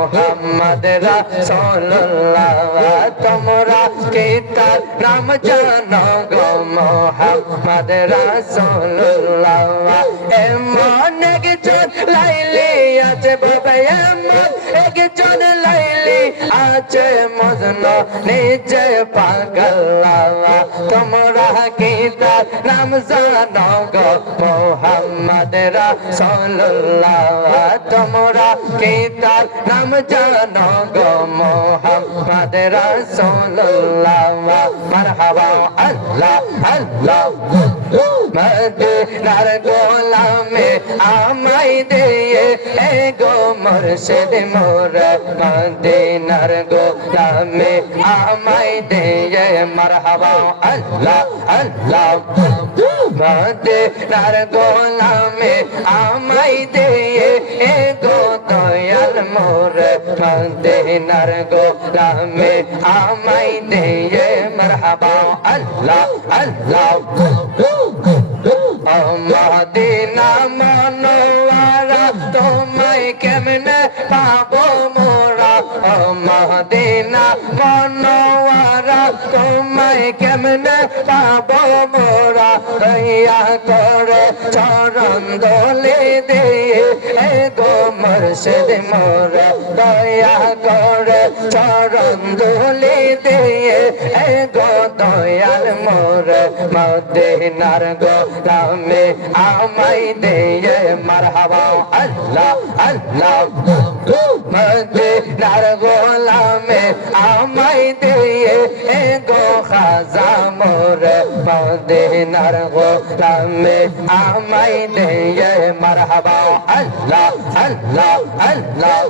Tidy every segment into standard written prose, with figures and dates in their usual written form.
মোহাম্মদ রাসূলুল্লাহ তোমরা কি তার নাম জানো গো মোহাম্মদ রাসূলুল্লাহ এমন একজন লাইলি আছে বাবা এমন একজন লাইলি আছে মজনু নিজে পাগল তোমরা কি তার নাম জানো গো মোহাম্মদ রাসূলুল্লাহ তোমরা কি তার নাম জানো গো মোহাম্মদ রাসূলুল্লাহ মারহাবা আল্লাহ আল্লাহ মদিনার গোলামে আমায় দিয়ে এ গো মুর্শিদ মোর মদিনার গোলামে আমায় দিয়ে মারহাবা আল্লাহ আল্লাহ মদিনার গোলামে আমায় দিয়ে এ গো দয়াল মোর মদিনার গোলামে আমায় দিয়ে মারহাবা আল্লাহ আল্লাহ মদিনা মনোয়ারা তোমায় কেমনে পাবো মোরা মদিনা মনোয়ারা তোমায় কেমনে পাবো মোরা দয়া করে চরণ দোলে দিয়ে এ গো মুর্শিদ মোর দয়া করে চরণ দোলে দিয়ে এ গো দয়াল মোর মদিনার গোলামে আমায় দিয়ে মারহাবা আল্লাহ আল্লাহ মদিনার গোলামে আমায় দিয়ে এ গো খাজা মোর মদিনার গোলামে আমায় দিয়ে মারহাবা আল্লাহ আল্লাহ আল্লাহ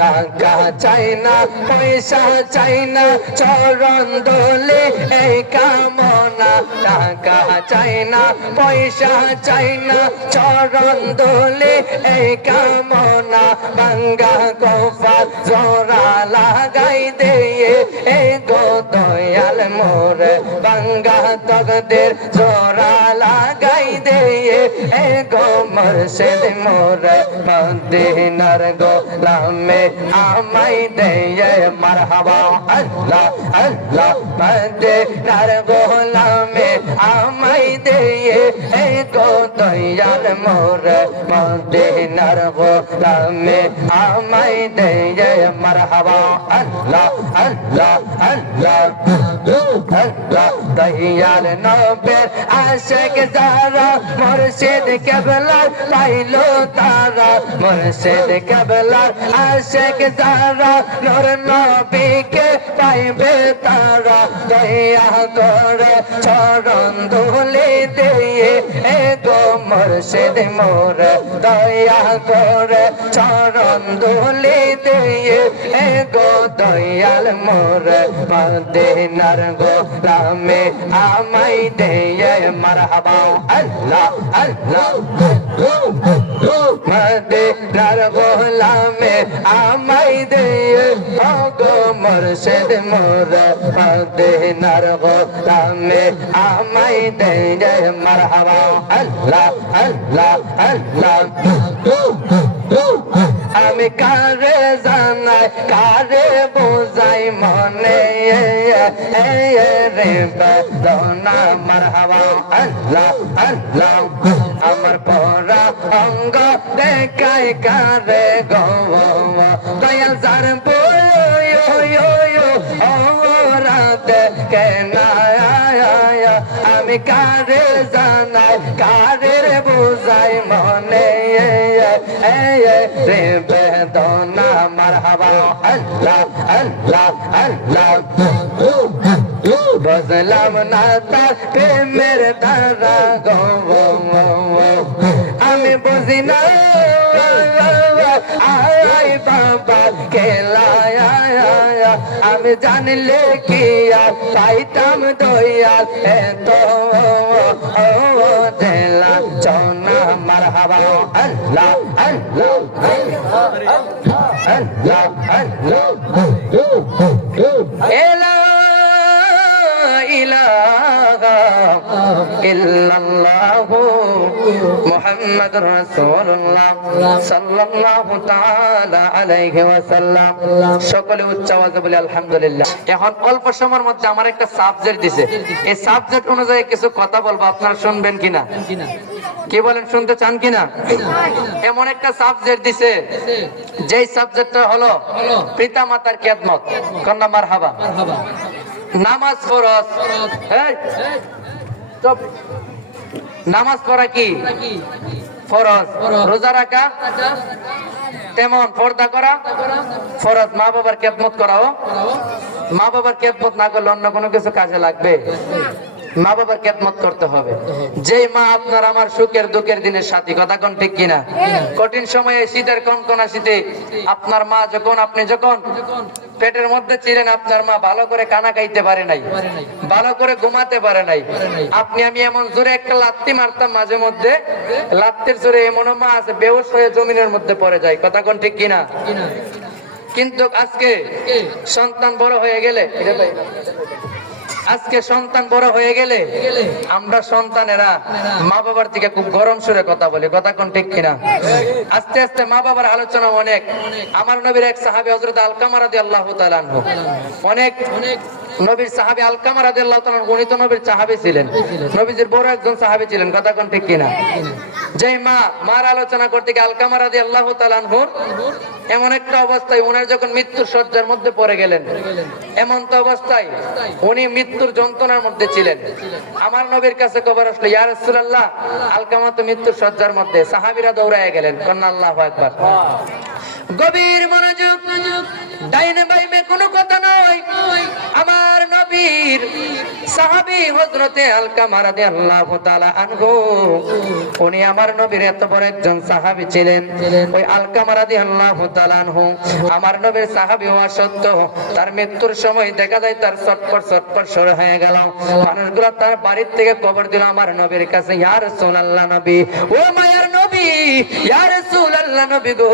টাকা চাই না পয়সা চাই না চরণ দোলে এই কামনা টাকা চাই না পয়সা চাই না চরণ দোলে এই কামনা গঙ্গা গোপাল জোড়া লাগাই দিয়ে এ গো দয়াল মোর গঙ্গা তগদের জোড়া লাগাই দিয়ে এ গো মুর্শিদ মোর মদিনার গোলামে আমায় দিয়ে মারহাবা আল্লাহ আল্লাহ মদিনার গোলামে আমায় দিয়ে এ গো দয়াল মোর মদিনার গোলামে আমায় দিয়ে মারহাবা আল্লাহ আল্লাহ আল্লাহ আল্লাহ দয়াল নবের আশিক যারা মুর্শিদ কেবলার পাইলো তারা মুর্শিদ কেবলার আশিক যারা নূর নবীকে পাইবে তারা দয়া করে চরণ ধুলি দিয়ে এ গো মুর্শিদ মোর দয়া করে চরণ ধুলি দিয়ে এ গো দয়াল মোর মদিনার গোলামে আমায় দিয়ে মারহাবা আল্লাহ আল্লাহ মদিনার গোলামে আমায় দিয়ে ও গো মুর্শিদ মোর মদিনার গোলামে আমায় দিয়ে মারহাবা আল্লাহ আল্লাহ আল্লাহ আমি কারে জানাই কারে বোঝাই মনে রে বেদনা মারহাবা আল্লাহ আল্লাহ আমার পরা অঙ্গ দেখাই কারে গো দয়াল যার রাতে কেনা আমি কারে জানাই কারে বোঝাই মনে রে বেদনা মারহাবা আল্লাহ আল্লাহ আল্লাহ বুঝলাম না তার প্রেমের ধারা গো আমি বুঝি না আয় বাবা খেলায়া আমি জানলে কি আর পাইতাম দয়াল এত দেলা চনা মারহাবা আল্লাহ আল্লাহ আল্লাহ আল্লাহ ইলাহা ইল্লাল্লাহু মুহাম্মাদুর রাসূলুল্লাহ সাল্লাল্লাহু তাআলা আলাইহি ওয়াসাল্লাম। সকলে উচ্চ আওয়াজে বলি আলহামদুলিল্লাহ। এখন অল্প সময়ের মধ্যে আমার একটা সাবজেক্ট দিয়েছে, এই সাবজেক্ট অনুযায়ী কিছু কথা বলবো, আপনারা শুনবেন কিনা? কি বলেন, শুনতে চান কিনা? এমন একটা সাবজেক্ট দিছে, যেই সাবজেক্টটা হলো পিতা মাতার খেদমত। কন্যা মারহাবা। নামাজ ফরজ, এই চুপ। নামাজ পড়া কি ফরজ, রোজা রাখা তেমন, পর্দা করা ফরজ, মা বাবার খেদমত করাও। মা বাবার খেদমত না করলে অন্য কোনো কিছু কাজে লাগবে? মা বাবার খেদমত করতে হবে। যেই মা আপনার আমার সুখের দুঃখের দিনের সাথী, কথা কোন ঠিক কিনা? কঠিন সময়ে শীতের কনকনা শীতে আপনার মা যখন, আপনি যখন পেটের মধ্যে ছিলেন, আপনার মা ভালো করে খানা খাইতে পারে নাই, ভালো করে ঘুমাতে পারে নাই। আপনি আমি এমন জোরে একটা লাত্তি মারতাম, মাঝে মধ্যে লাত্তির জোরে এমন মা আছে বেহুশ হয়ে জমিনের মধ্যে পড়ে যায়, কথা কোন ঠিক কিনা? কিন্তু আজকে সন্তান বড় হয়ে গেলে, আজকে সন্তান বড় হয়ে গেলে আমরা সন্তানেরা মা বাবার থেকে খুব গরম সুরে কথা বলি, কথা কোন ঠিক কিনা? আস্তে আস্তে মা বাবার আলোচনা অনেক। আমার নবীর এক সাহাবী হযরত আলকামা রাদিয়াল্লাহু তাআলা আনহু, অনেক নবীর সাহাবী আলকামা রাদিয়াল্লাহু তাআলা আনহু, উনি তো নবীর সাহাবী ছিলেন, নবীজির বড় একজন সাহাবী ছিলেন, কথা কোন ঠিক কিনা? যেই মার আলোচনা করতে গিয়ে আলকামা রাদিয়াল্লাহু তাআলা আনহু এমন একটা অবস্থায়, ওনার যখন মৃত্যুর শয্যার মধ্যে পড়ে গেলেন, এমন তো অবস্থায় উনি মৃত্যুর যন্ত্রণার মধ্যে ছিলেন। আমার নবীর কাছে খবর আসলো, ইয়া রাসূলুল্লাহ, আলকামা তো মৃত্যুর শয্যার মধ্যে। সাহাবীরা দৌড়ায় গেলেন, কন্না আল্লাহু আকবার। গভীর মনোযোগ, ডাইনে বাইমে কোনো কথা নয়। আমার নবীর সাহাবী হযরতে আলকামা রাদিয়াল্লাহু তাআলা আনহু, উনি আমার নবীর এত বড় একজন সাহাবী ছিলেন। ওই আলকামা রাদিয়াল্লাহু তাআলা আনহু আমার নবীর সাহাবী হওয়া সত্ত্বেও তার মৃত্যুর সময় দেখা যায় তার ছটফট ছটফট শুরু হয়ে গেল। মানুষগুলো তার বাড়ির থেকে খবর দিল আমার নবীর কাছে, ইয়া রাসূলুল্লাহ নবী, ও মায়ার নবী, ইয়া রাসূলুল্লাহ নবী গো,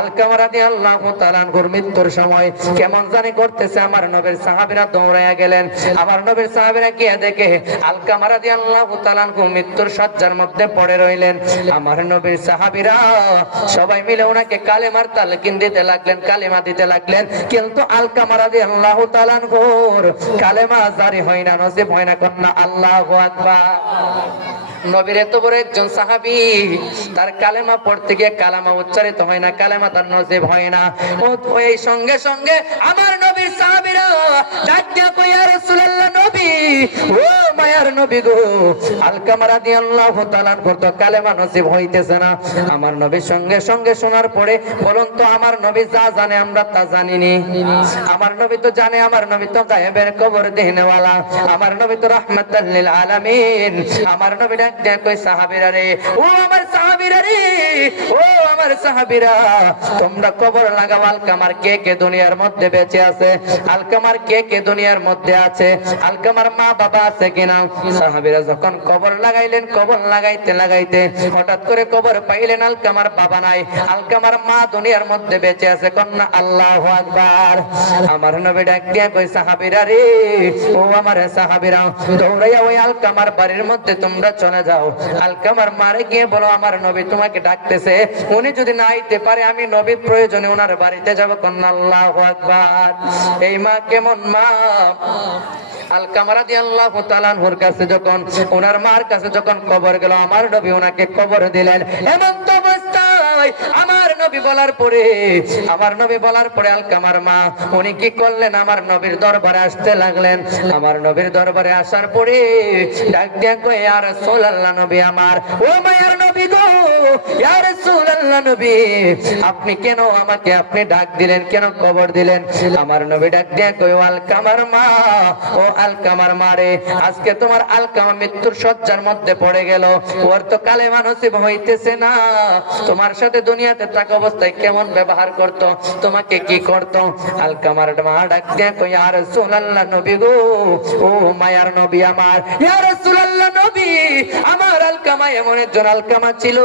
আলকামা রাদিয়াল্লাহু তাআলা আনহুর মৃত্যুর সময় কেমন জানি করতেছে। আমার নবীর সাহাবীরা দৌড়ায়া গেলেন। আমার নবীর সাহাবীরা গিয়ে দেখে আলকামা রাদিয়াল্লাহু তাআলা আনহু মৃত্যুর শয্যার মধ্যে পড়ে রইলেন। আমার নবীর সাহাবীরা সবাই মিলে ওনাকে কালেমার তালকিন দিতে লাগলেন, কালেমা দিতে লাগলেন। কিন্তু আলকামা রাদিয়াল্লাহু তাআলা আনহুর কালেমা জারি হয় না, নসিব হয় না। কন্না আল্লাহু আকবার। নবীর এত বড় একজন সাহাবী, তার কালেমা পড়তে গিয়ে কালেমা উচ্চারিত হয় না, কালেমা তার নসিব হয় না। ওই সঙ্গে সঙ্গে আমার নবীর সাহাবীরা ডাক দিয়া কই, ইয়া রাসূলুল্লাহ নবী, ও মায়ার নবী গো, আলকামা রাদিয়াল্লাহু তাআলা তো কালেমা নসিব হইতেছে না। আমার নবীর সঙ্গে সঙ্গে শোনার পরে বলুন তো, আমার নবী যা জানে আমরা তা জানিনি? আমার নবী তো জানে, আমার নবী তো গায়েবের খবর দেনেওয়ালা, আমার নবী তো রাহমাতাল লিল আলামিন। আমার নবী ডাক দিয়া কই, সাহাবীরা রে, ও আমার সাহাবীরা রে, ও আমার সাহাবীরা, তোমরা খবর লাগাও আলকামার কে কে দুনিয়ার মধ্যে বেঁচে আছে, আলকামার কে কে দুনিয়ার মধ্যে আছে, আলকামার মা বাবা আছে কিনা। সাহাবীরা যখন খবর লাগাইলেন, খবর লাগাইতে লাগাইতে হঠাৎ করে খবর পাইলেন আলকামার বাবা নাই, আলকামার মা দুনিয়ার মধ্যে বেঁচে আছে। কন্না আল্লাহু আকবার। আমার নবী ডাক দিয়া কই, সাহাবীরা রে, ও আমার সাহাবীরা, দৌড়াইয়া ওই আলকামার বাড়ির মধ্যে তোমরা চলে যাও। আলকামার মারে গিয়ে বলো, আমার নবী তোমাকে ডাকতেছে, উনি যদি না আইতে পারে আমি নবীর প্রয়োজনে ওনার বাড়িতে যাব। কন্না আল্লাহু আকবার। এই মা কেমন মা! আলকামা রাদিয়াল্লাহু তাআলা আনহুর কাছে যখন, ওনার মার কাছে যখন খবর গেল, আমার নবী ওনাকে খবর দিলেন। এমন তো অবস্থায় আমার নবী বলার পরে, আমার নবী বলার পরে আলকামার মা উনি কি করলেন, আমার নবীর দরবারে আসতে লাগলেন। আমার নবীর দরবারে আসার পরে ডাক দিয়া কই, ইয়া রাসূলুল্লাহ নবী আমার, ও মায়ার নবী গো, ইয়া রাসূলুল্লাহ নবী, আপনি কেন আমাকে আপনি ডাক দিলেন, কেন খবর দিলেন? আমার নবী ডাক দিয়া কই, আলকামার মা, ও আলকামার মারে, আজকে তোমার আলকামা মৃত্যুর শয্যার মধ্যে পড়ে গেল, ওর তো কালেমা নসিব হইতেছে না। তোমার সাথে দুনিয়াতে থাকা অবস্থায় কেমন ব্যবহার করত, তোমাকে কি করত? আলকামার মা ডাক দিয়া কই, ইয়া রাসূলুল্লাহ নবী গো, ও মায়ার নবী আমার, ইয়া রাসূলুল্লাহ নবী আমার আলকামা এমন একজন আলকামা ছিল,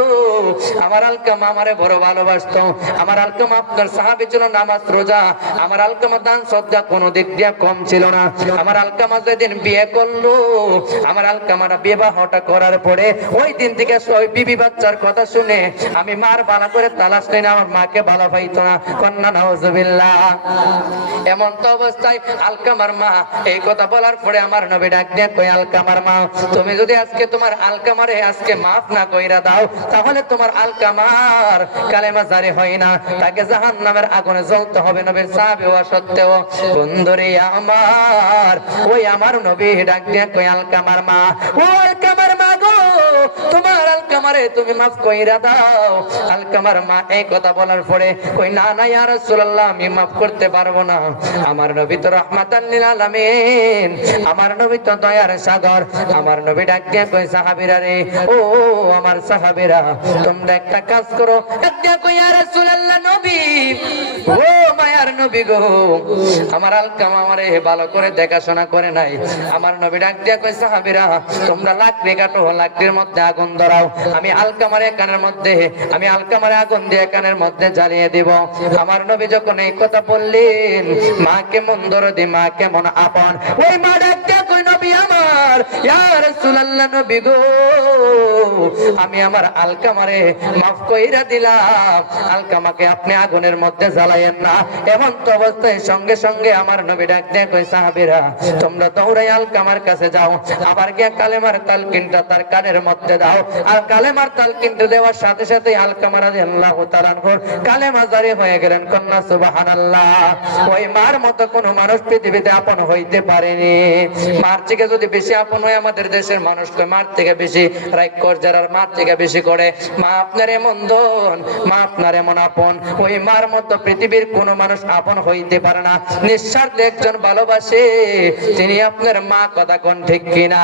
আমার আলকামা আমারে বড় ভালোবাসতো। আমার আলকামা আপনার সাহাবী ছিল, নামাজ রোজা, আমার আলকামা দান সদকা কোনো দিক দিয়ে কম ছিল না। আমার আলকামা যেদিন বিয়ে করলো, আমার আলকামারা বিবাহটা করার পরে ওই দিন থেকে ওই বিবি বাচ্চার কথা শুনে আমি মার ভালো করে তালাশ নেই না, আমার মাকে ভালো পাইতো না। কন্যা নাউজুবিল্লাহ। এমন তো অবস্থায় আলকামার মা এই কথা বলার পরে আমার নবী ডাক দিয়ে কই, আলকামার মা তুমি যদি আজকে তোমার আলকামারে আজকে মাফ না কইরা দাও, তাহলে তোমার আলকামার কালেমা জারি হয় না, তাকে জাহান্নামের আগুনে জ্বলতে হবে। নবীর সাহাবী হওয়া সত্ত্বেও বন্ধুরে আমার ওই আমার নবী ডাক দিয়ে কই, আলকামার মা, ও আলকামার মা গো, তোমার আলকামারে তুমি মাফ কইরা দাও। আলকামার মা এই কথা বলার পরে কই, না না ইয়া রাসূলুল্লাহ, আমি মাফ করতে পারবো না। আমার নবী তো রাহমাতাল লিল আলামিন, আমার নবী তো দয়ার সাগর। আমার নবী ডাক দিয়ে কই, সাহাবীরা রে, ও আমার সাহাবীরা, তোমরা একটা কাজ করো। ডাক দিয়ে কই, ইয়া রাসূলুল্লাহ নবী, ও মায়ার নবী গো, আমার আলকামা আমারে ভালো করে দেখাশোনা করে নাই। আমার নবী ডাক দিয়ে কই, সাহাবীরা তোমরা লাকড়ি কাটো, লাকড়ির মধ্যে আগুন ধরাও, আমি আলকামারে কানের মধ্যে, আমি আলকামারে আগুন দিয়ে কানের মধ্যে জ্বালিয়ে দিব। আমার নবী যখন এই কথা বললেন, মা কেমন দরদি, মা কেমন আপন, ওই মা ডাক দিয়ে কই, নবী আমার, ইয়া রাসূলুল্লাহ নবী গো, আমি আমার আলকামারে মাফ কইরা দিলাম, আলকামাকে আপনি আগুনের মধ্যে জ্বালায়েন না। এমন তো অবস্থায় সঙ্গে সঙ্গে আমার নবী ডাক দিয়ে কই, সাহাবীরা তোমরা দৌড়াই আলকামার কাছে যাও, আবার গিয়ে কালেমার তালকিনটা তার কানের মধ্যে দাও। আর কালেমার তালকিনটা দেওয়ার সাথে সাথে আলকামা রাদিয়াল্লাহু তাআলা আনহুর কালেমা জারি হয়ে গেলেন। কন্যা সুবহানাল্লাহ। ওই মার মতো কোনো মানুষ পৃথিবীতে আপন হইতে পারেনি। মার থেকে যদি বেশি আপন হয় আমাদের দেশের মানুষ, কই মার থেকে বেশি রাগ কর, যারা মার থেকে বেশি করে। মা আপনার এমন ধন, মা আপনার এমন আপন, ওই মার মতো পৃথিবীর কোনো মানুষ আপন হইতে পারে না। নিঃস্বার্থে একজন ভালোবাসে, তিনি আপনার মা। কথা কোন ঠিক কিনা?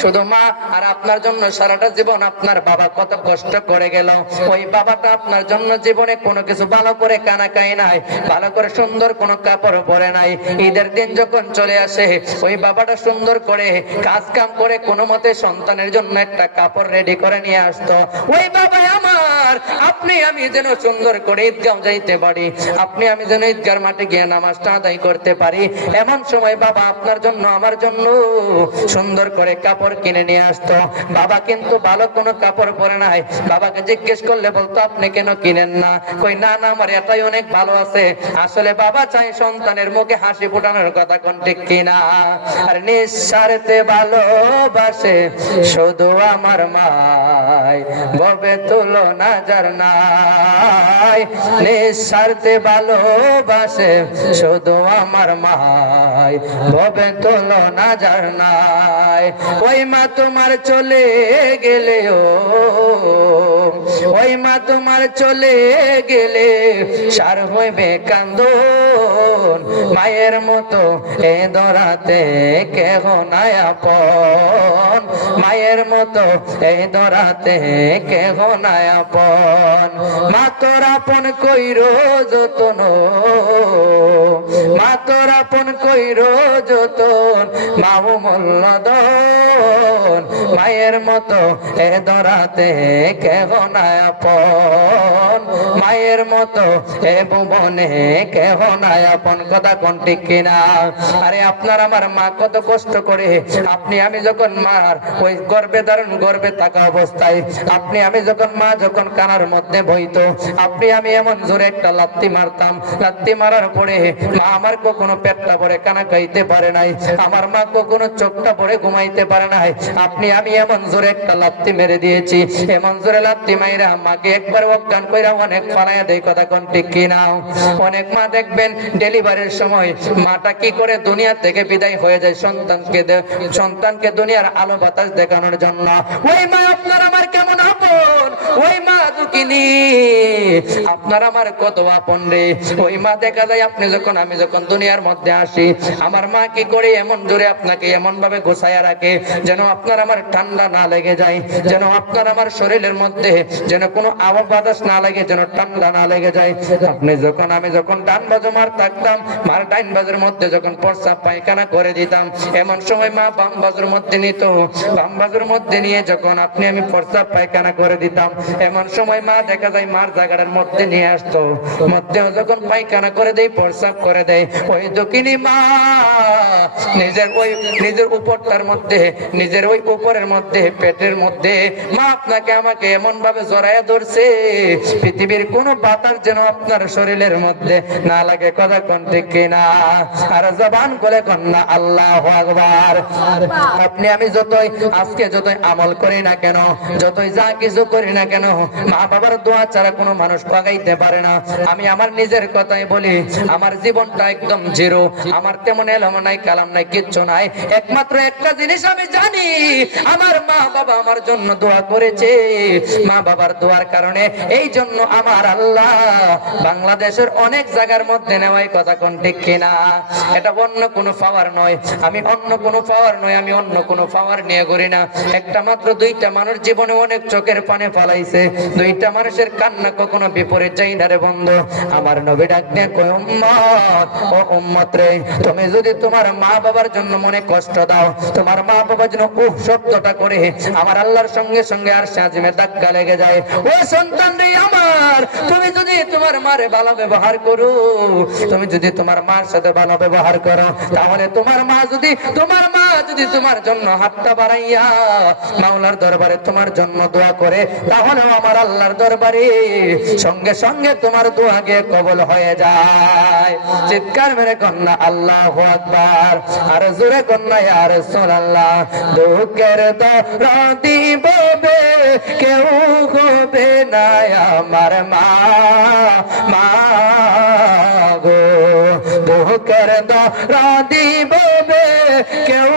শুধু মা আর আপনার জন্য সারাটা জীবন আপনার বাবা কত কষ্ট করে গেল, ওই বাবাটা আপনার জন্য জীবনে কোনো কিছু ভালো করে কানাকাই নাই, ভালো করে সুন্দর কোনো কাপড় পরে নাই। ঈদের দিন যখন চলে আসে, ওই বাবাটা সুন্দর করে কাজ কাম করে কোনো মতে সন্তানের জন্য একটা কাপড় রেডি করে নিয়ে আসতো। ওই বাবা আমার, আপনি আমি যেন সুন্দর করে ঈদগাহ যাইতে পারি, আপনি আমি যেন ঈদগাহর মাঠে গিয়ে নামাজটা আদায় করতে পারি, এমন সময় বাবা আপনার জন্য আমার জন্য সুন্দর করে কাপড় কিনে নিয়ে আসতো। বাবা কিন্তু ভালো কোনো কাপড় পরে নাই। বাবাকে জিজ্ঞেস করলে বলতো, আপনি কেন কিনেন না? কই, না না, আমার এটাই অনেক ভালো আছে। আসলে বাবা চাই সন্তানের মুখে হাসি ফোটানোর। কথা কোন ঠিক কিনা? আর নিঃস্বার্থে ভালোবাসে শুধু আমার মাই, ববে তুলনা যার নাই। নিঃস্বার্থে ভালোবাসে শুধু আমার মাই, ববে তুলনা যার নাই। ওই মা তোমার চলে গেলে, ওই মা তোমার চলে গেলে সার হইবে কান্দন। মায়ের মতো এ ধরাতে কেহ নাই আপন, মায়ের মতো এই ধরাতে কেহ নাই আপন। মা তোর আপন কইরো যতন, মা তোর আপন কইরো যতন, মাও মূল্য দন। মায়ের মতো এ ধরাতে কেহ নাই আপন, মায়ের মতো এ ভুবনে কেহ নাই আপন। কথা কোন ঠিক কিনা? আরে আপনার আমার মা কত কষ্ট করে, আপনি আমি যখন মার ওই গর্ভে ধারণ, গর্ভে থাকা অবস্থায় আপনি আমি যখন মা যখন কানার মধ্যে বইতো, আপনি আমি এমন জোরে একটা লাত্তি মারতাম, লাত্তি মারার পরে মা আমার কখনো পেটটা ভরে কানা খাইতে পারে নাই, আমার মা কখনো চোখটা ভরে ঘুমাইতে পারে নাই। আপনি আমি এমন জোরে একটা লাত্তি মেরে দিয়েছি, এমন জোরে লাত্তি মাইরা মাকে একবার অজ্ঞান কইরা অনেক ফালাইয়া দেয়। কথা কোন ঠিক কিনা? অনেক মা দেখবেন ডেলিভারির সময় মাটা কি করে দুনিয়া থেকে বিদায় হয়ে যায় সন্তানকে দুনিয়ার আলো বাতাস দেখানোর জন্য। ওই মা আপনার আমার কেমন আপন, ওই মা দুঃখিনী আপনার আমার কত আপন রে। ওই মা দেখা যায় আপনি যখন আমি যখন দুনিয়ার মধ্যে আসি, আমার মা কি করে এমন জোরে আপনাকে এমন ভাবে গোছায়া রাখে যেন আপনার আমার ঠান্ডা না লেগে যায়, যেন আপনার আমার শরীরের মধ্যে যেন কোনো আবহাওয়া বাতাস না লাগে, যেন ঠান্ডা না লেগে যায়। আপনি যখন আমি যখন ডান বাজু মার থাকতাম, মার ডাইন বাজুর মধ্যে যখন প্রস্রাব পায়খানা করে দিতাম, এমন এমন সময় মা বাম বাজুর মধ্যে নিত, বাম বাজুর মধ্যে নিয়ে যখন আপনি আমি প্রস্রাব পায়খানা করে দিতাম, এমন সময় মা দেখা যায় মার জায়গাটার মধ্যে নিয়ে আসতো, মধ্যে যখন পায়খানা করে দেয় প্রস্রাব করে দেয়, ওই দক্ষিণী মা নিজের উপরটার মধ্যে, নিজের ওই উপরের মধ্যে পেটের মধ্যে মা আপনাকে আমাকে এমন ভাবে জড়াইয়া ধরছে, পৃথিবীর কোন বাতাস যেন আপনার শরীরের মধ্যে না লাগে। কথা কোন ঠিক কিনা? আর জবান করে কন্যা আল্লাহু আকবার। আপনি আমি যতই আজকে যতই আমল করি না কেন, যতই যা কিছু করি না কেন, মা বাবার দোয়া ছাড়া কোনো মানুষ আগাইতে পারে না। আমি আমার নিজের কথাই বলি, আমার জীবনটা একদম জিরো, আমার তেমন এলম নাই কালাম নাই কিচ্ছু নাই। একমাত্র একটা জিনিস আমি জানি, আমার মা বাবা আমার জন্য দোয়া করেছে, মা বাবার দোয়ার কারণে এই জন্য আমার আল্লাহ বাংলাদেশের অনেক জায়গার মধ্যে নেওয়াই। কথা কোন ঠিক কিনা? এটা অন্য কোনো পাওয়ার নয়, আমি অন্য কোনো পাওয়ার নয়, আমি অন্য কোনো পাওয়ার নিয়ে করি না। একটা মাত্র দুইটা মানুষ জীবনে অনেক চোখের পানি ফালাইছে, দুইটা মানুষের কান্না কখনো বিপরীত যাই না রে বন্ধু। আমার নবী ডাক দিয়ে কয়, উম্মত ও উম্মত রে, তুমি যদি তোমার মা বাবার জন্য মনে কষ্ট দাও, তোমার মা বাবার জন্য উহ শব্দটা করে আমার আল্লাহর সঙ্গে সঙ্গে আরশে আজিমে ধাক্কা লেগে যায়। ও সন্তান রে আমার, তুমি যদি তোমার মারে ভালো ব্যবহার করো, তুমি যদি তোমার মার সাথে ভালো ব্যবহার করো, তাহলে তোমার মা যদি তোমার জন্য হাতটা বাড়াইয়া মাওলার দরবারে তোমার জন্য দোয়া করে, তাহলে আমার আল্লাহর দরবারে সঙ্গে সঙ্গে তোমার দোয়া গিয়ে কবুল হয়ে যায়। চিৎকার মেরে কন্যা আল্লাহু আকবার, আর জোরে কন্যা ইয়া রাসূলুল্লাহ। দুঃখের দরদি ববে কেউ হবে না আমার মা, মা গো। দুঃখের দরদি ববে কেউ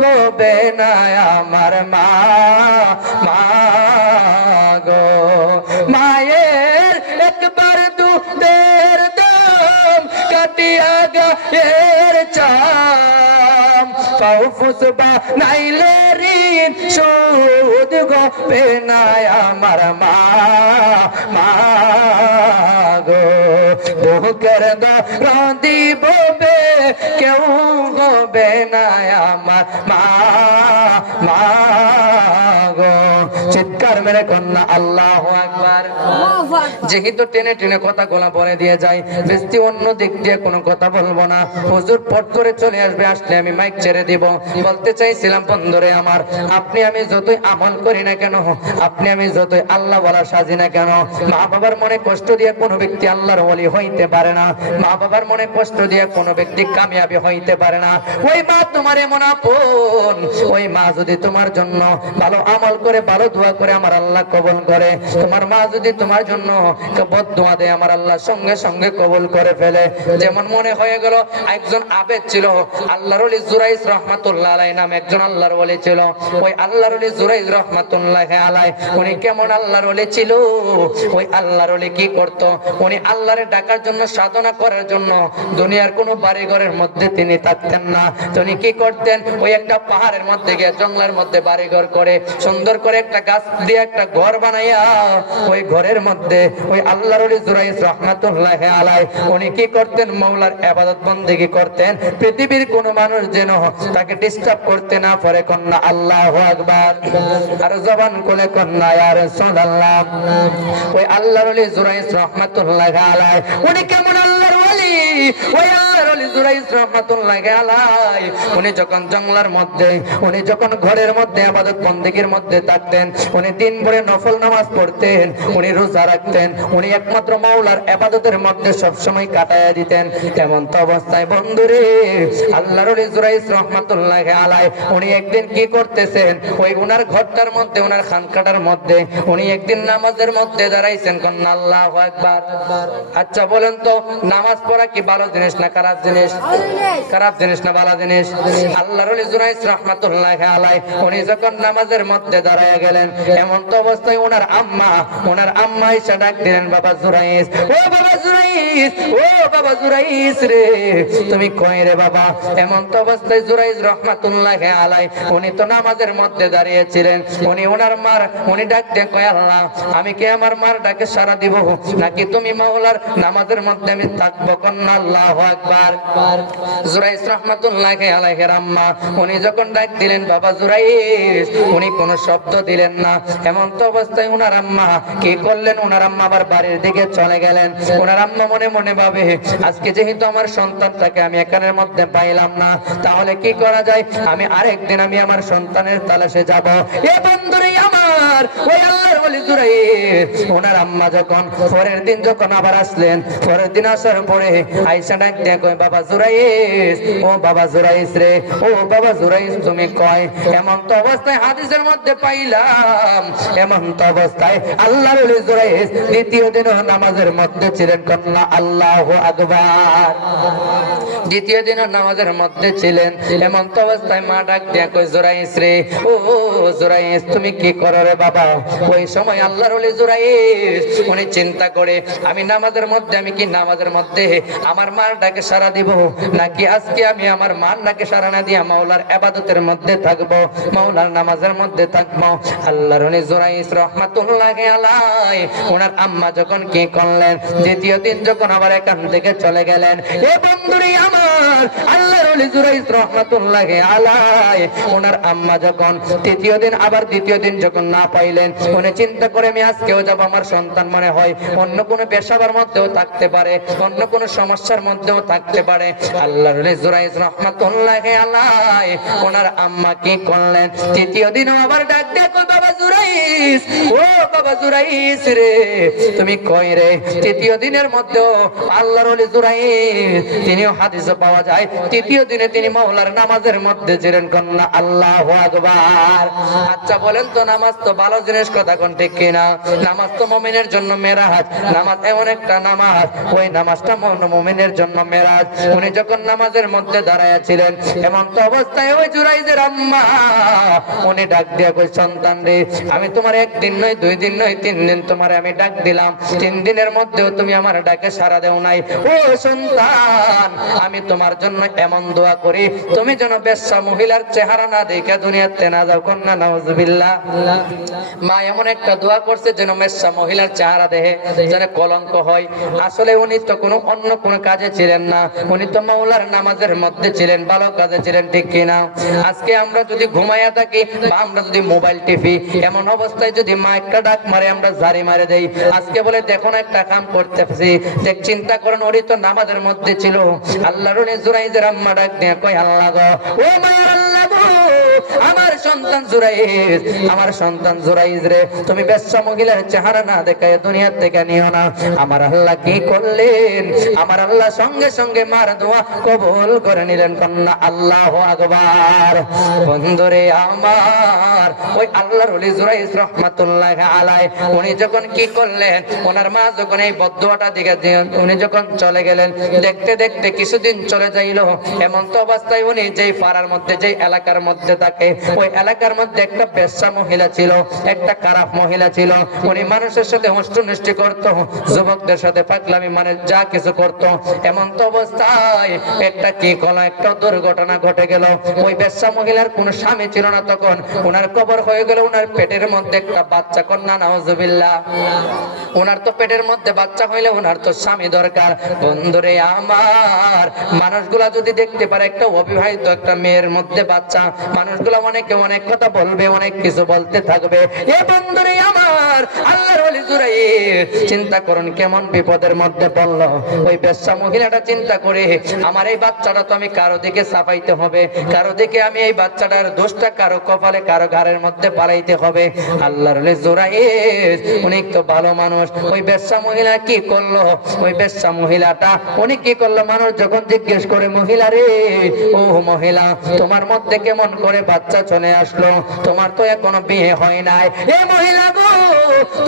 হবে না আমার মা, মা গো। মায়ের একবার দুধের দাম কাটিয়া গায়ের চাম, পাও ফুসবা নাইলে ঋণ শোধ হবে না আমার মা, মা গো। বুকের দরদি ববে কেউ হবে না আমার মা, মা গো। চিৎকার মেরে কন্যা আল্লাহু আকবার। যেহেতু টেনে টেনে কথাগুলো বলে দিয়ে যায়, বেশি অন্য দিক দিয়ে কোনো কথা বলবো না। হুজুর পট করে চলে আসবে, আসলে আমি মাইক ছেড়ে দিব। বলতে চাইছিলাম বন্ধুরে আমার, আপনি আমি যতই আমল করি না কেন, আপনি আমি যতই আল্লাহ বলা সাজি না কেন, মা বাবার মনে কষ্ট দিয়ে কোনো ব্যক্তি আল্লাহর ওলি হইতে পারে না। মা বাবার মনে কষ্ট দিয়ে কোনো ব্যক্তি কামিয়াবি হইতে পারে না। ওই মা তোমার এমন আপন, ওই মা যদি তোমার জন্য ভালো আমল করে, ভালো দোয়া করে, আমার আল্লাহ কবুল করে। তোমার মা যদি তোমার জন্য বদদোয়া দেয়, আমার আল্লাহ সঙ্গে সঙ্গে কবুল করে ফেলে। যেমন মনে হয়ে গেল একজন আবেদ ছিল, আল্লাহর ওলি জুরাইজ রাহমাতুল্লাহ আলাইহি নামে একজন আল্লাহর ওলি ছিল। ওই আল্লাহর ওলি জুরাইজ রাহমাতুল্লাহ আলাইহি, উনি কেমন আল্লাহর ওলি ছিল? ওই আল্লাহর ওলি কি করত? উনি আল্লাহরে ডাকার জন্য, সাধনা করার জন্য দুনিয়ার কোনো বাড়ি ঘরের মধ্যে তিনি থাকতেন না। তিনি কি করতেন? ওই একটা পাহাড়ের মধ্যে গিয়ে জঙ্গলের মধ্যে বাড়ি ঘর করে, সুন্দর করে একটা গাছ দিয়ে একটা ঘর বানাইয়া, ওই ঘরের মধ্যে ওই আল্লাহর ওলি জুরাইজ রাহমাতুল্লাহ আলাইহি উনি কি করতেন? মাওলার ইবাদত বন্দেগী করতেন। পৃথিবীর কোনো মানুষ যেন তাকে ডিস্টার্ব করতে না পারে। কন্যা আল্লাহু আকবার। আর জবান খুলে কন্যা ইয়া রাসূলুল্লাহ। ওই আল্লাহর ওলি জুরাইজ রাহমাতুল্লাহ আলাইহি উনি কেমন আল্লাহর ওলি? ওই আল্লাহর ওলি জুরাইজ রাহমাতুল্লাহ আলাইহি উনি যখন জঙ্গলের মধ্যে, উনি যখন ঘরের মধ্যে ইবাদত বন্দেগীর মধ্যে থাকতেন, উনি দিন ভরে নফল নামাজ পড়তেন, উনি রোজা রাখতেন, উনি একমাত্র মাওলার ইবাদতের মধ্যে সব সময় কাটায়া দিতেন। এমন তো অবস্থায় বন্ধুরে আল্লাহর ওলি জুরাইজ রাহমাতুল্লাহ আলাইহি উনি একদিন কি করতেছেন? ওই উনার ঘরটার মধ্যে, উনার খানকাটার মধ্যে উনি একদিন নামাজের মধ্যে দাঁড়াইছেন। কন্যা আল্লাহু আকবার। আচ্ছা বলেন তো, নামাজ পড়া কি ভালো জিনিস না খারাপ জিনিস? খারাপ জিনিস না ভালো জিনিস? আল্লাহর ওলি জুরাইজ রাহমাতুল্লাহ আলাইহি উনি যখন নামাজের মধ্যে দাঁড়ায় গেলেন, এমন তো অবস্থায় ওনার আম্মা এসে ডাক দিলেন, বাবা জুরাইজ, ও বাবা জুরাইজ, ও বাবা জুরাইজ রে, তুমি কই রে বাবা? এমন তো অবস্থায় জুরাইজ রাহমাতুল্লাহ আলাইহি উনি তো নামাজের মধ্যে দাঁড়িয়েছিলেন। উনি ডাক দিয়ে কয়, আল্লাহ আমি কি আমার মার ডাকে সাড়া দিব, নাকি তুমি মাওলার নামাজের মধ্যে আমি থাকবো? কন্যা আল্লাহু আকবার। জুরাইস রাহমাতুল্লাহি আলাইহির আম্মা উনি যখন ডাক দিলেন বাবা জুরাইস, উনি কোনো শব্দ দিলেন না। এমন তো অবস্থায় উনার আম্মা কি করলেন, উনার আম্মা আবার বাড়ির দিকে চলে গেলেন। উনার আম্মা মনে মনে ভাবে, আজকে যেহেতু আমার সন্তানটাকে আমি এখানের মধ্যে পাইলাম না, তাহলে কি করা যায়, আমি আরেকদিন আমি আমার সন্তানের তালাশে যাব। এ বন্ধুরে আমার, ওই আল্লাহর ওলি জুরাইস ওনার আম্মা যখন পরের দিন যখন আবার আসলেন, পরের দিন আসার পরে আয়েশা ডাক দিয়ে কয়, বাবা জুরাইস, ও বাবা জুরাইস রে, ও বাবা জুরাইস তুমি কয়। এমন তো অবস্থায় হাদিসের মধ্যে পাইলাম, এমন তো অবস্থায় আল্লাহর ওলি জুরাইস দ্বিতীয় দিন নামাজের মধ্যে ছিলেন। কন্যা আল্লাহু আকবার। দ্বিতীয় দিন নামাজের মধ্যে ছিলেন। এমন তো অবস্থায় মা ডাক দিয়া কই, জুরাইস রে, ও জুরাইস তুমি কি করো রে বাবা। ওই সময় আল্লাহর ওলি জুরাইস উনি চিন্তা করে, আমি নামাজের মধ্যে, আমি কি নামাজের মধ্যে আমার মার ডাকে সাড়া দিব, নাকি আজকে আমি আমার মার ডাকে সাড়া না দিয়া মাওলার ইবাদতের মধ্যে থাকবো, মাওলার নামাজের মধ্যে থাকবো। আল্লাহর ওলি জুরাইস রাহমাতুল্লাহি আলাইহি ওনার আম্মা যখন কি করলেন, দ্বিতীয় দিন যখন আবার এখান থেকে চলে গেলেন। এ বন্ধুরে আমার, আল্লাহর ওলি জুরাইস রাহমাতুল্লাহি আলাইহি ওনার আম্মা যখন তৃতীয় দিন আবার দ্বিতীয় দিন যখন না পাইলেন, উনি চিন্তা করে, আমি আজকেও যাব, আমার সন্তান মনে হয় অন্য কোনো পেশাবার মধ্যেও থাকতে পারে, অন্য কোনো সমস্যার মধ্যেও থাকতে পারে। আল্লাহর ওলি জুরাইস রাহমাতুল্লাহি আলাইহি ওনার আম্মা কি করলেন, তৃতীয় দিন আবার ডাক দিয়ে কই, বাবা জুরাইস, ও বাবা জুরাইস রে তুমি কই রে। তৃতীয় দিনের মধ্যে আল্লাহর ওলি জুরাইস তিনিও হাদিসে পাওয়া যায়, তৃতীয় দিনে তিনি মাওলার নামাজের মধ্যে ছিলেন। কন্যা আল্লাহু আকবার। আচ্ছা বলেন তো, নামাজ তো ভালো জিনিস, কথা কোন ঠিক কিনা? নামাজ তো মুমিনের জন্য মেরাজ, নামাজ এমন একটা নামাজ, ওই নামাজটা মুমিনের জন্য মেরাজ। উনি যখন নামাজের মধ্যে দাঁড়ায়া ছিলেন, এমন তো অবস্থায় ওই জুরাইজের আম্মা উনি ডাক দিয়া কই, সন্তান রে, আমি তোমার একদিন নয়, দুই দিন নয়, 3 দিন তোমারে আমি ডাক দিলাম, 3 দিনের মধ্যেও তুমি আমার ডাকে সাড়া দেও নাই। ও সন্তান, আমি তোমার জন্য এমন দোয়া করি, তুমি যেন বেশ্যা মহিলার চেহারা না দেখে দুনিয়াতে না যাও। কন্যা নাউজুবিল্লাহ। মা এমন একটা দোয়া করছে যেন বেশ্যা মহিলার চেহারা দেখে যেন কলঙ্ক হয়। আসলে উনি তো কোনো অন্য কোনো কাজে ছিলেন না, উনি তো মাওলার নামাজের মধ্যে ছিলেন, ভালো কাজে ছিলেন, ঠিক কিনা? আজকে আমরা যদি ঘুমাইয়া থাকি বা আমরা যদি মোবাইল টিপি, এমন অবস্থায় যদি মা একটা ডাক মারে, আমরা ঝাড়ি মারে দেই। আজকে বলে দেখো না একটা কাম করতেছি, দেখ চিন্তা করেন, ওরই তো নামাজের মধ্যে ছিল। আল্লাহর ওলি জুরাইজের আম্মা ডাক দিয়ে কই, আল্লাহ গো, ও মায়ের আল্লাহ গো, আমার সন্তান জুরাইজ, আমার সন্তান জুরাইজ রে, তুমি বেশ্যা মহিলার চেহারা না দেখায় দুনিয়া থেকে নিও না। আমার আল্লাহ কি করলেন, আমার আল্লাহ সঙ্গে সঙ্গে মার দোয়া কবুল করে নিলেন। কন্যা আল্লাহু আকবার। বন্ধুরে আমার, ওই আল্লাহর ওলি জুরাইজ রাহমাতুল্লাহি আলাইহি উনি যখন কি করলেন, ওনার মা যখন এই বদদোয়াটা দিকে উনি যখন চলে গেলেন, দেখতে দেখতে কিছুদিন চলে যাইল। এমন তো অবস্থায় উনি যেই পাড়ার মধ্যে, যেই এলাকার মধ্যে থাকে, ওই এলাকার মধ্যে একটা বেশ্যা মহিলা ছিল, একটা খারাপ মহিলা ছিল। উনি মানুষের সাথে হুষ্টুনিষ্টি করতো, যুবকদের সাথে পাগলামি মানে যা কিছু করতো। এমন তো অবস্থায় একটা কি হলো, একটা দুর্ঘটনা ঘটে গেল। ওই বেশ্যা মহিলার কোনো স্বামী ছিল না তখন, ওনার কবর হয়ে গেল, ওনার পেটের মধ্যে একটা বাচ্চা। কন্যা নাউজুবিল্লাহ। ওনার তো পেটের মধ্যে বাচ্চা হইলে ওনার তো স্বামী দরকার। বন্ধুরে আমার, মানুষগুলা যদি দেখতে পারে একটা অবিবাহিত একটা মেয়ের মধ্যে বাচ্চা, মানুষগুলা অনেকে অনেক কথা বলবে, অনেক কিছু বলতে থাকবে। এ বন্ধুরে আমার, আল্লাহর ওলি জুরাইজ চিন্তা করুন কেমন বিপদের মধ্যে পড়লো। ওই বেশ্যা মহিলাটা চিন্তা করে, আমার এই বাচ্চাটা তো আমি কারো দিকে চাপাইতে হবে, কারো দিকে আমি এই বাচ্চাটার দোষটা কারো কপালে, কারো ঘাড়ের মধ্যে পালাইতে হবে। আল্লাহর ওলি জুরাইজ উনি তো ভালো মানুষ। ওই বেশ্যা মহিলা কি করলো, ওই বেশ্যা মহিলাটা উনি কি করলো, মানুষ যখন জিজ্ঞেস করে, মহিলা রে, ও মহিলা, তোমার মধ্যে কেমন করে বাচ্চা চলে আসলো, তোমার তো এখনো বিয়ে হয় নাই, এ মহিলা গো,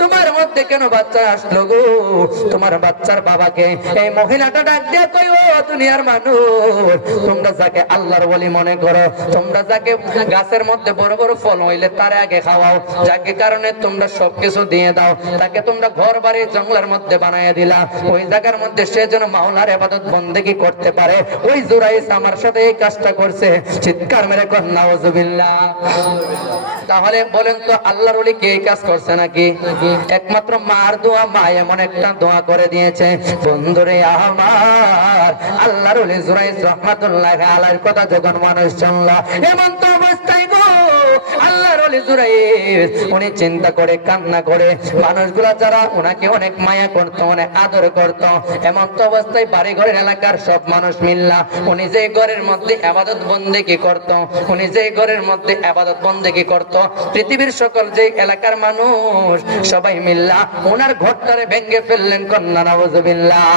তোমার মধ্যে কেন বাচ্চা আসলো গো, তোমার বাচ্চার বাবাকে? এই মহিলাটা ডাক দিয়ে কই, ও দুনিয়ার মানুষ, তোমরা যাকে আল্লাহর ওলি মনে করো, তোমরা যাকে গাছের মধ্যে বড় বড় ফল হইলে তার আগে খাওয়াও, যাকে কারণে তোমরা সবকিছু দিয়ে দাও, তাকে তোমরা ঘর বাড়ি জঙ্গলের মধ্যে বানায় দিলা, ওই জায়গার মধ্যে সে যেন মাওলার ইবাদত বন্দেগী করতে পারে। ওই জুরাইজ আমার সাথে এই কাজটা করছে। চিৎকার মেরে কর নাউজুবিল্লাহ। নাউজুবিল্লাহ। তাহলে বলেন তো আল্লাহর ওলি কে কাজ করছে নাকি? একমাত্র মার দোয়া, মা এমন একটা দোয়া করে দিয়েছে। বন্ধুরে আমার আল্লাহর ওলি জুরাইজ রাহমাতুল্লাহি আলাইহির কথা যখন মানুষ শুনল, এমন তো অবস্থায় গো আল্লাহর ওলি জুরাইজ উনি চিন্তা করে কান্না করে, মানুষগুলা যারা ওনাকে অনেক মায়া করতো, অনেক আদর করতো, এমন তো অবস্থায় বাড়ি ঘরের এলাকার সব মানুষ মিল্লা উনি যে ঘরের মধ্যে ইবাদত বন্দেগী করতো, উনি যে ঘরের মধ্যে ইবাদত বন্দেগী করতো, পৃথিবীর সকল যে এলাকার মানুষ সবাই মিল্লা ওনার ঘরটারে ভেঙে ফেললেন। কন্যা নাউজুবিল্লাহ।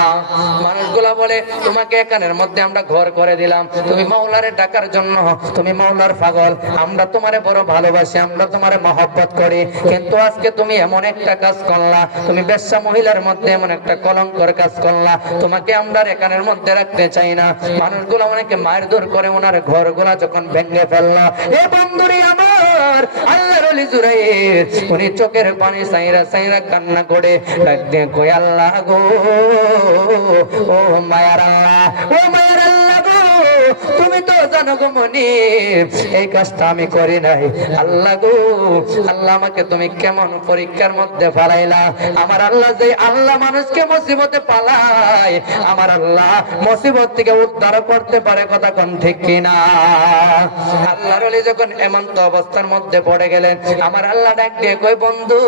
মানুষগুলা বলে তোমাকে এখানের মধ্যে আমরা ঘর করে দিলাম, তুমি মাওলারে ডাকার জন্য, তুমি মাওলার পাগল, আমরা তোমারে বড় ভালোবাসি, আমরা তোমারে মহব্বত করি, কিন্তু আজকে তুমি এমন একটা কাজ করলা, তুমি বেশ্যা মহিলার মধ্যে এমন একটা কলঙ্কর কাজ করলা, তোমাকে আমরা এখানের মধ্যে রাখতে চাই না। মানুষগুলা অনেকে মারধর করে ওনার ঘরগুলা যখন ভেঙে ফেললা, এ বন্ধুরে আমার আল্লাহর ওলি জুরাইর উনি চোখের পানি সাইরা সাইরা কান্না করে ডাক দিয়ে কই আল্লাহ গো, ও মায়ার আল্লাহ, ও মায়ার আল্লাহ গো, তুমি তো জানো গো মনি এই কাজটা আমি করি নাই। আল্লাহ গো, আল্লাহ আমাকে তুমি কেমন পরীক্ষার মধ্যে ফেলাইলা। আমার আল্লাহ যে আল্লাহ মানুষকে মুসিবতে পালায়, আমার আল্লাহ মুসিবত থেকে উদ্ধার করতে পারে, কথা কোন ঠিক কিনা? আল্লাহর ওলি যখন এমন তো অবস্থার মধ্যে পড়ে গেলেন, আমার আল্লাহ ডাক দিয়ে কই বন্ধু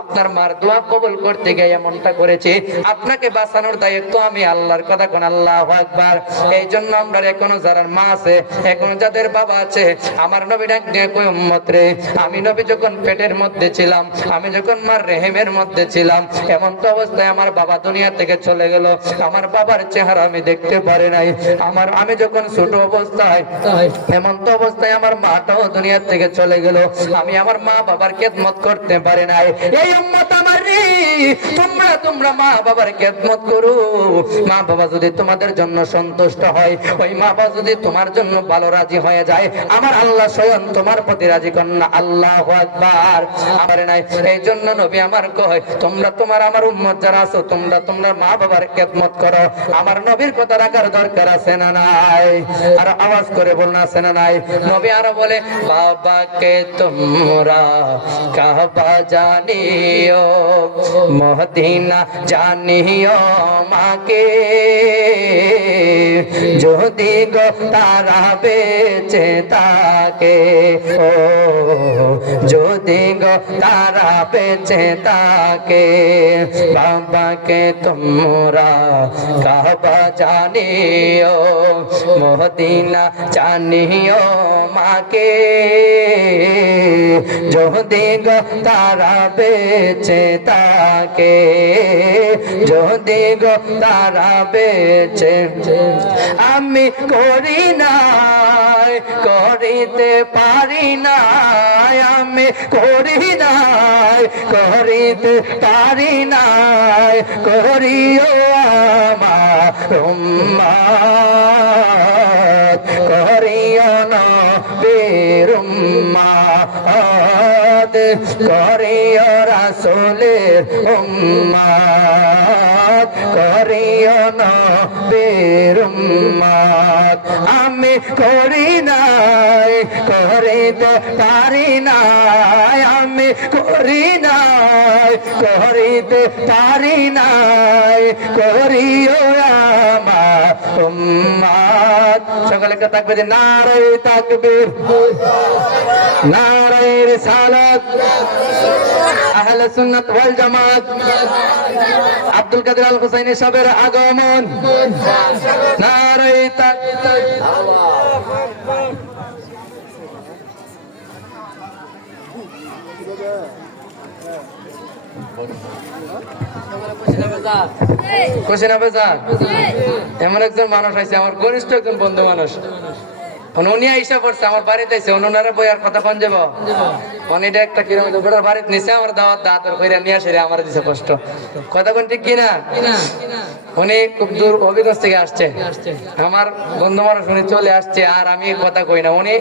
আপনার মার দোয়া কবুল করতে গিয়ে এমনটা করেছি, আপনাকে বাঁচানোর দায়িত্ব আমি আল্লাহর, কথা কোন আল্লাহু আকবার। এই জন্য আমরা এখনো যারা মা আছে, এখনো যাদের বাবা আছে, আমার নবী ডাক দিয়ে কই উম্মত রে, আমি নবী যখন পেটের মধ্যে ছিলাম, আমি যখন মার রেহেমের মধ্যে ছিলাম, এমন তো অবস্থায় আমার বাবা দুনিয়া থেকে চলে গেল, আমার বাবার চেহারা আমি দেখতে পারি নাই। আমি যখন ছোট অবস্থায়, এমন তো অবস্থায় আমার মাটাও দুনিয়া থেকে চলে গেল, আমি আমার মা বাবার খেদমত করতে পারি নাই। এই উম্মত আমার রে, তোমরা মা বাবার খেদমত করো। মা বাবা যদি তোমাদের জন্য সন্তুষ্ট হয়, ওই মা বাবা যদি তোমার জন্য ভালো রাজি হয়ে যায়, আমার আল্লাহ স্বয়ং তোমার প্রতি রাজি কন্যা। আল্লাহু আকবার। আমার নাই এই জন্য নবী আমার কয় তোমরা আমার উম্মত যারা আছো, তোমরা মা বাবার খেদমত করো। আমার নবীর কথা রাখার দরকার আছে না নাই? আর আওয়াজ করে বলুন আছে না নাই? নবী আরো বলে বাবাকে তোমরা কাবা জানিও, মদিনা জানিও, মাকে যদি গো তারা বেঁচে থাকে, ও যদি গো তারা বেঁচে থাকে, বাবাকে তোমরা কাবা জানিও, মদিনা জানিও, মাকে যদি গো তারা বেঁচে থাকে, যদি গো তারা বেঁচে। আমি করি নাই, করিতে পারি নাই, আমি করি নাই, করিতে পারি নাই, করিও আমার উম্মত, করিও নবীর উম্মত, করিও রাসূলের উম্মত, করিও নবীর উম্মত। আমি করি নাই, করিতে পারি নাই, আমি করি নাই, করিতে পারি নাই, করিও আমার উম্মত। সকলে কথা বলে নারে তাকবীর, নারে রিসালাত, আহলে সুন্নাত ওয়াল জামাত, আব্দুল কাদের আল হুসাইনি সাহেবের আগমন, নারে তাকবীর। এমন একজন মানুষ আছে, আমার ঘনিষ্ঠ একজন বন্ধু মানুষ, উনি আইসা পড়ছে আমার বাড়িতে, ওনারা বই আর কথা কন যাব, উনিটা একটা কিলোমিটার বাড়িতে নিচে আমার দাওয়াত দাঁতর কইরা নিয়ে আসে আমার দিছে কষ্ট, কথা কোন ঠিক কিনা? উনি খুব দূর হবিগঞ্জ থেকে আসছে, আমার বন্ধু মানুষ, উনি চলে আসছে, আর আমি কথা কই না। উনি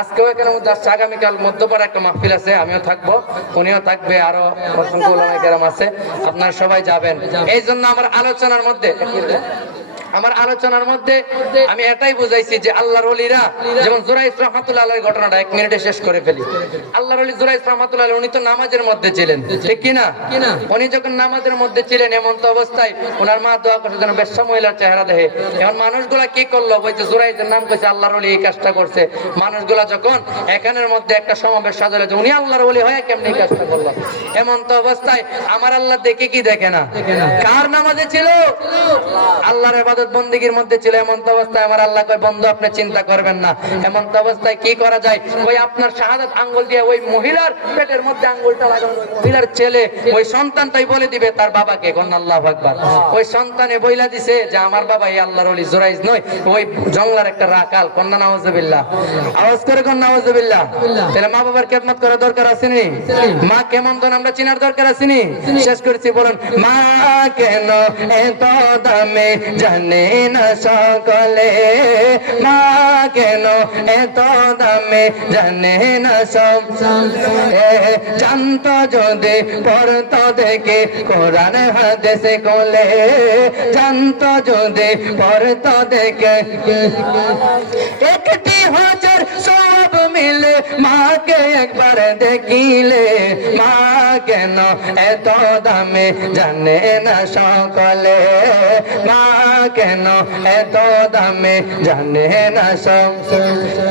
আজকেও এখানে মধ্যে আসছে, আগামীকাল মধ্যপাড়া একটা মাহফিল আছে, আমিও থাকবো, উনিও থাকবে, আরো অসংখ্য উলামায়ে কেরাম আছে, আপনারা সবাই যাবেন। এই জন্য আমার আলোচনার মধ্যে আমার আলোচনার মধ্যে আমি এটাই বুঝাইছি যে আল্লাহর ওলিরা যেমন জুরাইস রাহমাতুল্লাহ আলাইহির ঘটনাটা 1 মিনিটে শেষ করে ফেলি। আল্লাহর ওলি জুরাইস রাহমাতুল্লাহ আলাইহি উনি তো নামাজের মধ্যে ছিলেন, ঠিক কি না? উনি যখন নামাজের মধ্যে ছিলেন এমন তো অবস্থায় ওনার মা দোয়া করছে যেন বেশ্যা মহিলার চেহারা দেখে। এখন মানুষগুলা কি করলো, ওই যে জুরাইসের নাম কইছে আল্লাহর ওলি এই কাজটা করছে। মানুষগুলা যখন এখানের মধ্যে একটা সমাবেশ সাজালো যে উনি আল্লাহর ওলি হয়ে কেমনে এই কাজটা করলো, এমন তো অবস্থায় আমার আল্লাহ দেখে কি দেখে না? কার নামাজে ছিল? আল্লাহর ইবাদত বন্দেগীর মধ্যে ছিল। এমন তো অবস্থায় আমার আল্লাহ কয় বন্ধু আপনি চিন্তা করবেন না। এমন তো অবস্থায় কি করা যায়, ওই আপনার শাহাদাত আঙ্গুল দিয়ে ওই মহিলার পেটের মধ্যে আঙ্গুলটা লাগানো, মহিলার ছেলে ওই সন্তানটাই বলে দিবে তার বাবাকে, কোন আল্লাহু আকবার। ওই সন্তানে বইলা দিছে যে আমার বাবা এই আল্লাহর ওলি জুরাইজ নয়, ওই জঙ্গলার একটা রাখাল। কোন নাউজুবিল্লাহ, আওয়াজ করে কোন নাউজুবিল্লাহ। তাহলে মা বাবার খেদমত করা দরকার আছে নি? মা কেমন ধন আমরা চিনার দরকার আছে নি? শেষ করেছি বলুন, মা কেন এত দামে জানে না সকলে, মা কেন এত দামে জানে না সব, জানতো যদি পড়তো দেখে কোরআন হাদিস কোলে, জানতো যদি পড়তো দেখে একটি হাজার সব মিলে মাকে একবার দেখিলে, মা কেন এত দামে জানে না সকলে, মা কেন এত দামে জানে না সব।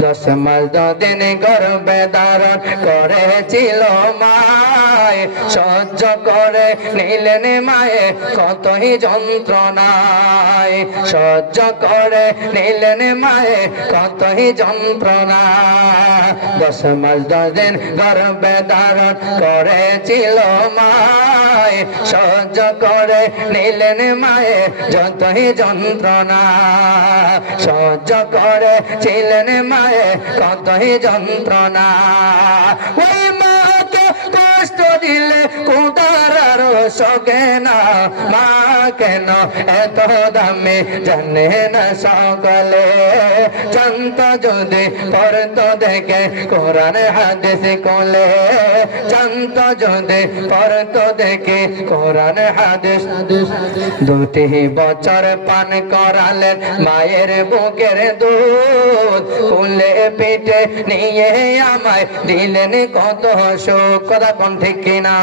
10 মাস 10 দিন গর্ভে ধারণ করেছিল মায়, সহ্য করে নিলেন মায়ে কতই যন্ত্রণায়, সহ্য করে নিলেন মায়ে কতই যন্ত্রণা। 10 মাস 10 দিন গর্ভে ধারণ করেছিল মায়, সহ্য করে নিলেন মায়ে যতই যন্ত্রণা, সহ্য করে ছিলেন মায়ে কতই যন্ত্রণা। ওই মাকে কষ্ট দিলে কোদার আরো সগে না, মা কেন এত দামে জানে না সকলে, জানতো যদি পড়তো দেখে কোরআন হাদিস কোলে, জানতো যদি পড়তো দেখে কোরআন হাদিস। 2 বছর পান করালেন মায়ের বুকের দুধ, কোলে পেটে নিয়ে আমায় দিলেন কত সুখ। কথা কোন ঠিক কিনা?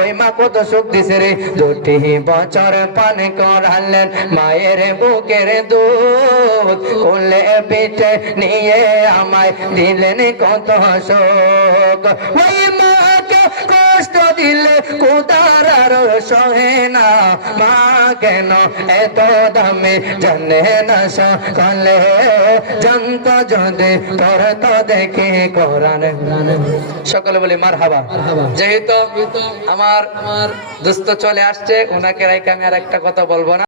ওই মা কত সুখ দিছে রে। 2 বছর পান করালেন মায়ের বুকের দুধ, কোলে পেটে নিয়ে আমায় দিলেন কত সুখ। ওই মাকে কষ্ট দিলে কোদার আরো সহে না, মা কেন এত দামে জানে না সকলে, জানতো যদি পড়তো দেখে কোরআন। সকলে বলি মারহাবা। যেহেতু আমার দোস্ত চলে আসছে, ওনাকে রাইকে আমি আর একটা কথা বলবো না।